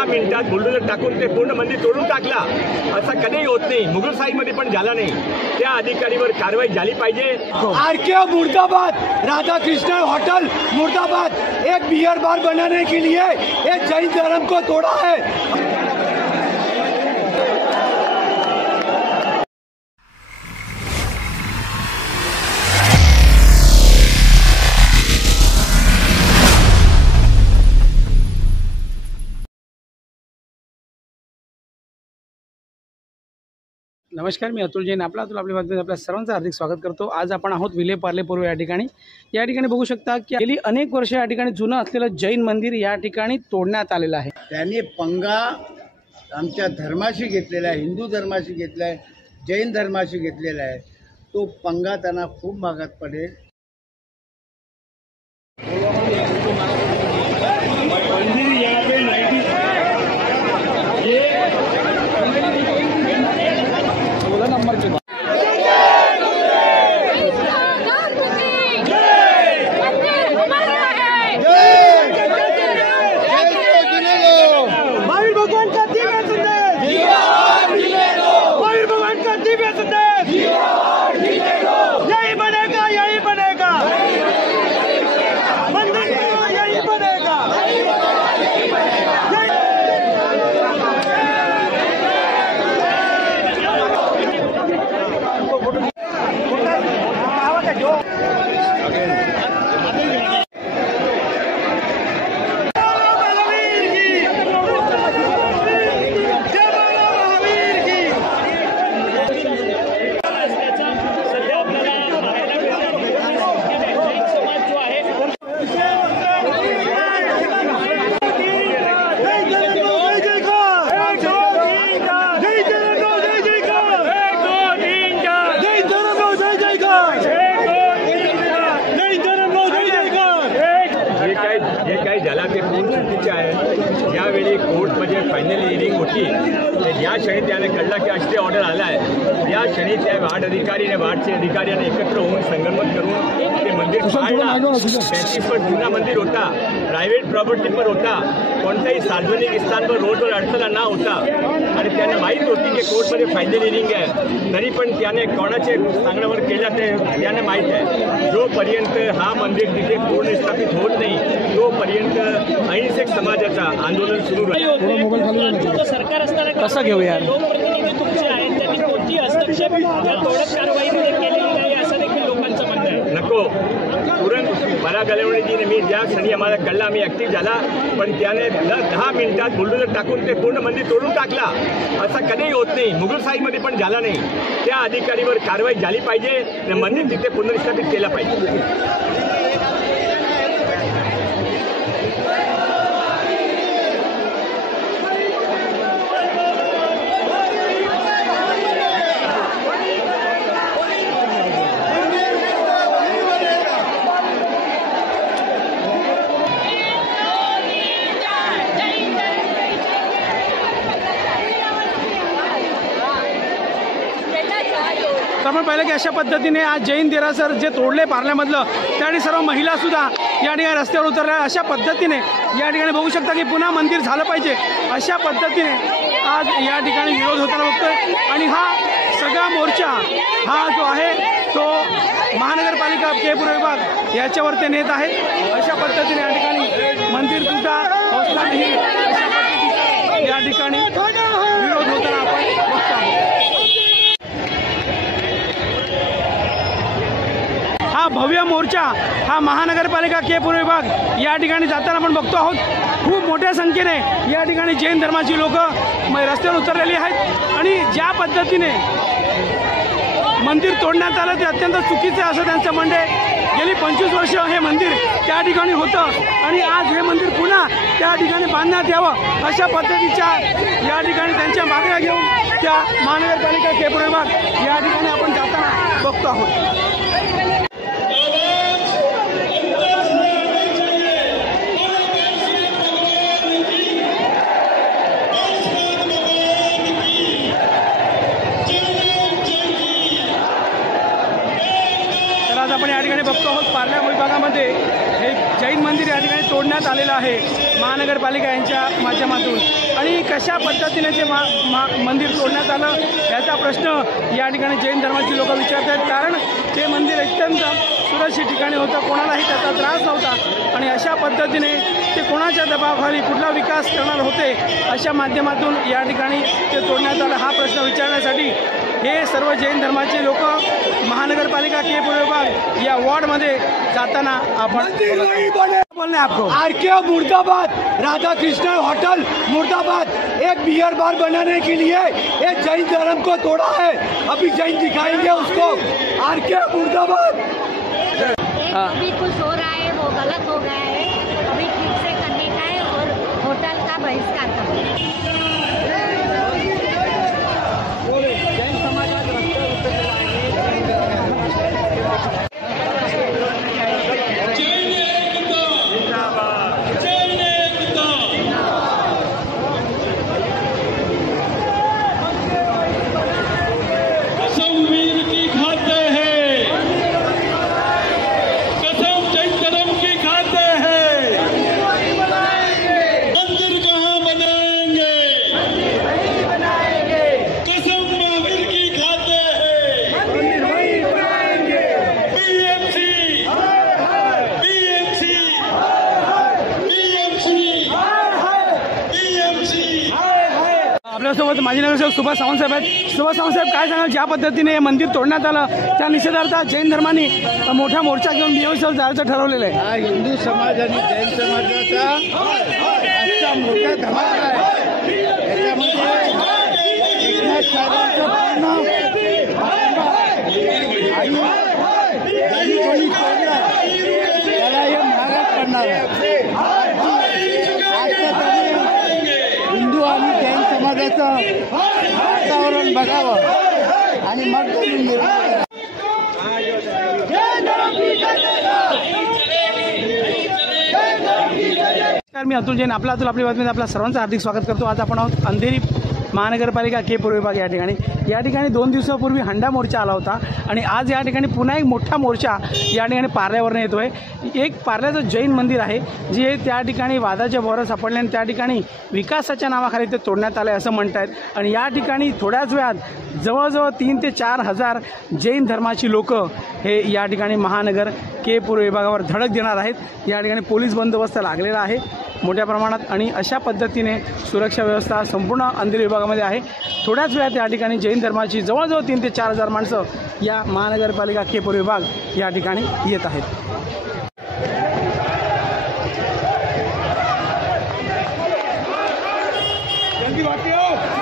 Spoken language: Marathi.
10 मिनिटात बुलडोजर टाकून ते पूर्ण मंदिर तोडून टाकला, असं कधीही होत नाही। मुघलशाहीमध्ये पण झाला नाही। त्या अधिकारीवर कारवाई झाली पाहिजे। आरके मुर्दाबाद, राधा कृष्ण होटल मुर्दाबाद, एक बियर बार बनाने के लिए एक जैन धर्म को तोड़ा है। नमस्कार, मी अतुल जैन आपल्या बातमीत आपल्या सर्वांचं हार्दिक स्वागत करतो। आज आपण आहोत विले पार्ले पूर्व या ठिकाणी बघू शकता की गेली अनेक वर्षे या ठिकाणी जुनं असलेलं जैन मंदिर या ठिकाणी तोडण्यात आलेलं आहे। त्यांनी पंगा आमच्या धर्माशी घेतलेला आहे, हिंदू धर्माशी घेतला आहे, जैन धर्माशी घेतलेला आहे। तो पंगा त्यांना खूप महागात पडेल। यावेळी कोर्टमध्ये फायनल हिअरिंग होती। या क्षणी त्याने कळला की स्टे ऑर्डर आला आहे, या क्षणी त्या वार्ड अधिकारी वार्डचे अधिकाऱ्यांनी एकत्र होऊन संगनमत करून ते मंदिर पाळलं। 35 फूट जुना मंदिर होता, प्रायव्हेट प्रॉपर्टी पर होता, कोणत्याही सार्वजनिक स्थानवर रोडवर अडथळा ना होता आणि त्यांना माहीत होती की कोर्टमध्ये फायनल हिअरिंग आहे, तरी पण त्याने कोणाचे सांगण्यावर केलं ते त्याने माहीत आहे। जोपर्यंत हा मंदिर तिथे पूर्ण स्थापित होत नाही तोपर्यंत अहिंसक समाजाचा आंदोलन सुरू राहील। सरकार असताना कसं घेऊया लोकप्रतिनिधी तुमचे आहेत, त्यांनी कोणती हस्तक्षेप तोडक कारवाईमध्ये केलेली नाही असं देखील लोकांचं म्हणणं आहे। नको, तुरंत मला गलवणीजीने मी ज्या क्षणी आम्हाला कळला आम्ही ऍक्टिव्ह झाला, पण त्याने 10 मिनिटात बुलडोजर टाकून ते पूर्ण मंदिर तोडून टाकला, असं कधीही होत नाही। मुघलशाहीमध्ये पण झाला नाही। त्या अधिकारीवर कारवाई झाली पाहिजे, मंदिर तिथे पुनर्स्थापित केलं पाहिजे। आपण पाहिलं की अशा पद्धतीने आज जैन देरासर जे तोडले पार्ल्यामधलं त्यासाठी सर्व महिला सुद्धा या ठिकाणी रस्त्यावर उतरल्या। अशा पद्धतीने या ठिकाणी बघू शकता की पुन्हा मंदिर झालं पाहिजे अशा पद्धतीने आज या ठिकाणी विरोध होताना बघतोय। आणि हा सगळा मोर्चा हा जो आहे तो महानगरपालिका केपूर विभाग याच्यावर ते नेत आहे। अशा पद्धतीने या ठिकाणी मंदिर तुटा हौसला नाही अशा पद्धतीचा या ठिकाणी विरोध होताना आपण बघतो आहोत। हा भव्य मोर्चा हा महानगरपालिका केपूर विभाग या ठिकाणी जाताना आपण बघतो आहोत। खूप मोठ्या संख्येने या ठिकाणी जैन धर्माची लोक रस्त्यावर उतरलेली आहेत आणि ज्या पद्धतीने मंदिर तोडण्यात आलं ते अत्यंत चुकीचं असं त्यांचं म्हणणं आहे। गेली 25 वर्ष हे मंदिर त्या ठिकाणी होतं आणि आज हे मंदिर पुन्हा त्या ठिकाणी बांधण्यात यावं अशा पद्धतीच्या या ठिकाणी त्यांच्या मागण्या घेऊन त्या महानगरपालिका केपूर विभाग या ठिकाणी आपण जाताना बघतो आहोत। आपण या ठिकाणी बघतो आहोत पार्ल्या विभागामध्ये एक जैन मंदिर या ठिकाणी तोडण्यात आलेलं आहे महानगरपालिका यांच्या माध्यमातून। आणि कशा पद्धतीने ते मंदिर तोडण्यात आलं याचा प्रश्न या ठिकाणी जैन धर्माची लोक विचारत आहेत. कारण ते मंदिर अत्यंत सुरक्षित ठिकाणी होतं, कोणालाही त्याचा त्रास नव्हता आणि अशा पद्धतीने ते कोणाच्या दबावाखाली कुठला विकास करणार होते अशा माध्यमातून या ठिकाणी ते तोडण्यात आलं. हा प्रश्न विचारण्यासाठी हे सर्व जैन धर्माचे लोक महानगरपालिका के पूर्व विभाग या वॉर्डमध्ये जाताना आपण बोलने आपको आरके मुर्दाबाद, राधा कृष्ण होटल मुर्दाबाद, एक बियर बार बनाने के लिए एक जैन धर्म को तोड़ा है. अभी जैन दिखाएंगे उसको. आरके मुर्दाबाद. अभी कुछ हो रहा है वो गलत हो गया है, अभी ठीक से करने का है और होटल का बहिष्कार करना है. आपल्यासोबत माजी नगरसेवक सुभाष सावंत साहेब आहेत. सुभाष सावंत साहेब, काय सांगाल, ज्या पद्धतीने हे मंदिर तोडण्यात आलं त्या निषेधार्थ जैन धर्माने मोठा मोर्चा घेऊन बीओसीवर जायचं ठरवलेलं आहे. हा हिंदू समाज आणि जैन समाजाचा आजचा मोठा धमाका आहे. याच्यामध्ये एकनाथ साहेबांचं पूर्ण आणि कोणी तोडलं त्याला हे महाराज करणार आहे. आजच्या हिंदू आणि जैन समाजाचं वातावरण बघावं आणि मग करून निर्णय नमस्कार, मी अतुल जैन. आपली बातमीत आपल्या सर्वांचं हार्दिक स्वागत करतो. आज आपण आहोत अंधेरी महानगरपालिका के पूर्व विभाग या ठिकाणी 2 दिवसापूर्वी हंडा मोर्चा आला होता आणि आज या ठिकाणी पुन्हा एक मोठा मोर्चा या ठिकाणी पार्ल्यावरनं येतोय. एक पार्ल्याचं जैन मंदिर आहे जे त्या ठिकाणी वादाच्या भोवऱ्यात सापडले आणि त्या ठिकाणी विकासाच्या नावाखाली ते तोडण्यात आलं असं म्हणतात. आणि या ठिकाणी थोड्याच वेळात जवळजवळ 3,000 ते 4,000 जैन धर्माची लोक हे या ठिकाणी महानगर के पूर्व विभागावर धडक देणार आहेत. या ठिकाणी पोलीस बंदोबस्त लागलेला आहे मोठ्या प्रमाणात आणि अशा पद्धतीने सुरक्षा व्यवस्था संपूर्ण अंधेरी विभागामध्ये आहे. थोड्याच वेळात या ठिकाणी जैन धर्माची जवळजवळ 3,000 ते 4,000 माणसं या महानगरपालिका के पूर्व विभाग या ठिकाणी येत आहेत. जल्दी भागते हो.